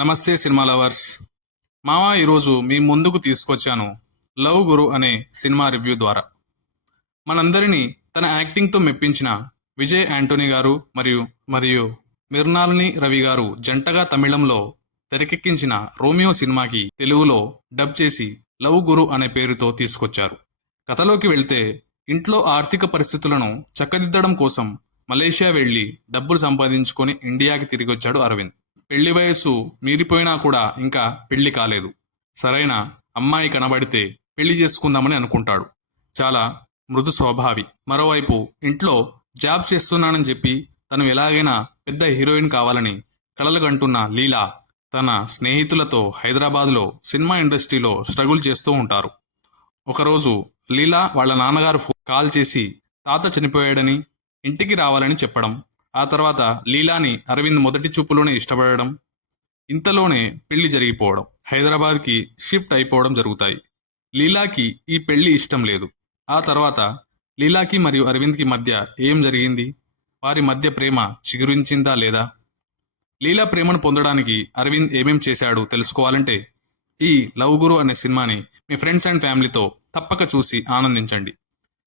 నమస్తే cinema lovers. మావా ఈరోజు మీ ముందుకు తీసుకొచ్చాను లవ్ గురు అనే సినిమా రివ్యూ ద్వారా. మనందరినీ తన యాక్టింగ్తో మెప్పించిన విజయ్ యాంటోనీ గారు మరియు మరియు మిర్నాలిని రవి గారు జంటగా తమిళంలో తెరకెక్కించిన రోమియో సినిమాకి తెలుగులో డబ్ చేసి లవ్ గురు అనే పేరుతో తీసుకొచ్చారు. కథలోకి వెళ్తే ఇంట్లో ఆర్థిక పరిస్థితులను చక్కదిద్దడం కోసం మలేషియా వెళ్ళి డబ్బులు సంపాదించుకొని ఇండియాకి తిరిగి వచ్చాడు అరవింద్. పెళ్ళి వయస్సు మీరిపోయినా కూడా ఇంకా పెళ్ళి కాలేదు. సరైన అమ్మాయి కనబడితే పెళ్ళి చేసుకుందామని అనుకుంటాడు. చాలా మృదు స్వభావి. మరోవైపు ఇంట్లో జాబ్ చేస్తున్నానని చెప్పి తను ఎలాగైనా పెద్ద హీరోయిన్ కావాలని కలలుగంటున్న లీలా తన స్నేహితులతో హైదరాబాద్లో సినిమా ఇండస్ట్రీలో స్ట్రగుల్ చేస్తూ ఉంటారు. ఒకరోజు లీలా వాళ్ళ నాన్నగారు కాల్ చేసి తాత చనిపోయాడని ఇంటికి రావాలని చెప్పడం ఆ తర్వాత లీలాని అరవింద్ మొదటి చూపులోనే ఇష్టపడడం ఇంతలోనే పెళ్ళి జరిగిపోవడం హైదరాబాద్కి షిఫ్ట్ అయిపోవడం జరుగుతాయి. లీలాకి ఈ పెళ్ళి ఇష్టం లేదు. ఆ తర్వాత లీలాకి మరియు అరవింద్కి మధ్య ఏం జరిగింది? వారి మధ్య ప్రేమ చిగురించిందా లేదా? లీలా ప్రేమను పొందడానికి అరవింద్ ఏమేం చేశాడు తెలుసుకోవాలంటే ఈ లవ్ గురు అనే సినిమాని మీ ఫ్రెండ్స్ అండ్ ఫ్యామిలీతో తప్పక చూసి ఆనందించండి.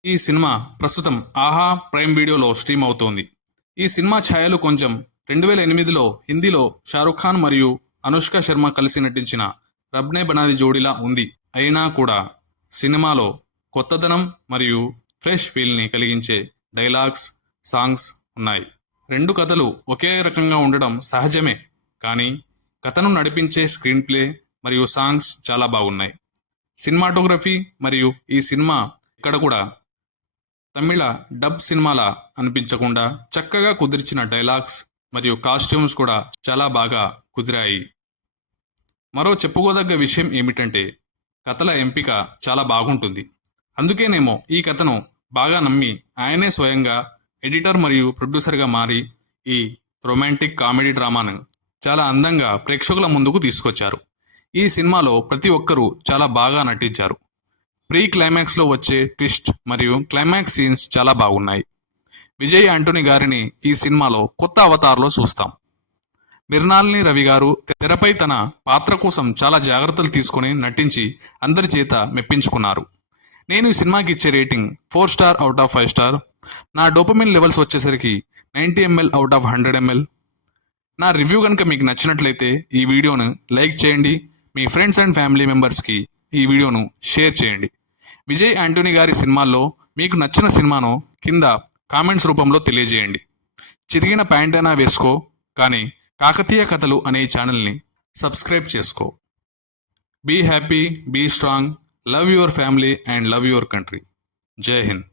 ఈ సినిమా ప్రస్తుతం ఆహా ప్రైమ్ వీడియోలో స్ట్రీమ్ అవుతోంది. ఈ సినిమా ఛాయలు కొంచెం రెండు వేల ఎనిమిదిలో హిందీలో షారుఖ్ ఖాన్ మరియు అనుష్క శర్మ కలిసి నటించిన రబ్నే బనాది జోడిలా ఉంది. అయినా కూడా సినిమాలో కొత్తదనం మరియు ఫ్రెష్ ఫీల్ని కలిగించే డైలాగ్స్ సాంగ్స్ ఉన్నాయి. రెండు కథలు ఒకే రకంగా ఉండడం సహజమే కానీ కథను నడిపించే స్క్రీన్ ప్లే మరియు సాంగ్స్ చాలా బాగున్నాయి. సినిమాటోగ్రఫీ మరియు ఈ సినిమా ఇక్కడ కూడా తమిళ డబ్ సినిమాలా అనిపించకుండా చక్కగా కుదిర్చిన డైలాగ్స్ మరియు కాస్ట్యూమ్స్ కూడా చాలా బాగా కుదిరాయి. మరో చెప్పుకోదగ్గ విషయం ఏమిటంటే కథల ఎంపిక చాలా బాగుంటుంది. అందుకేనేమో ఈ కథను బాగా నమ్మి ఆయనే స్వయంగా ఎడిటర్ మరియు ప్రొడ్యూసర్గా మారి ఈ రొమాంటిక్ కామెడీ డ్రామాను చాలా అందంగా ప్రేక్షకుల ముందుకు తీసుకొచ్చారు. ఈ సినిమాలో ప్రతి ఒక్కరూ చాలా బాగా నటించారు. ప్రీ క్లైమాక్స్లో వచ్చే ట్విస్ట్ మరియు క్లైమాక్స్ సీన్స్ చాలా బాగున్నాయి. విజయ్ ఆంటోనీ గారిని ఈ సినిమాలో కొత్త అవతార్లో చూస్తాం. మిర్నాల్ని రవి గారు తెరపై తన పాత్ర కోసం చాలా జాగ్రత్తలు తీసుకుని నటించి అందరి చేత మెప్పించుకున్నారు. నేను ఈ సినిమాకి ఇచ్చే rating four star out of five star. నా డోపమిన్ లెవెల్స్ వచ్చేసరికి ninety ML out of hundred ML. నా రివ్యూ కనుక మీకు నచ్చినట్లయితే ఈ వీడియోను లైక్ చేయండి. మీ ఫ్రెండ్స్ అండ్ ఫ్యామిలీ మెంబర్స్కి ఈ వీడియోను షేర్ చేయండి. విజయ్ యాంటోనీ గారి సినిమాల్లో మీకు నచ్చిన సినిమాను కింద కామెంట్స్ రూపంలో తెలియజేయండి. చిరిగిన ప్యాంట్ అయినా వేసుకో కానీ కాకతీయ కథలు అనే ఛానల్ని సబ్స్క్రైబ్ చేసుకో. Be happy be strong love your family and love your country. జై హింద్.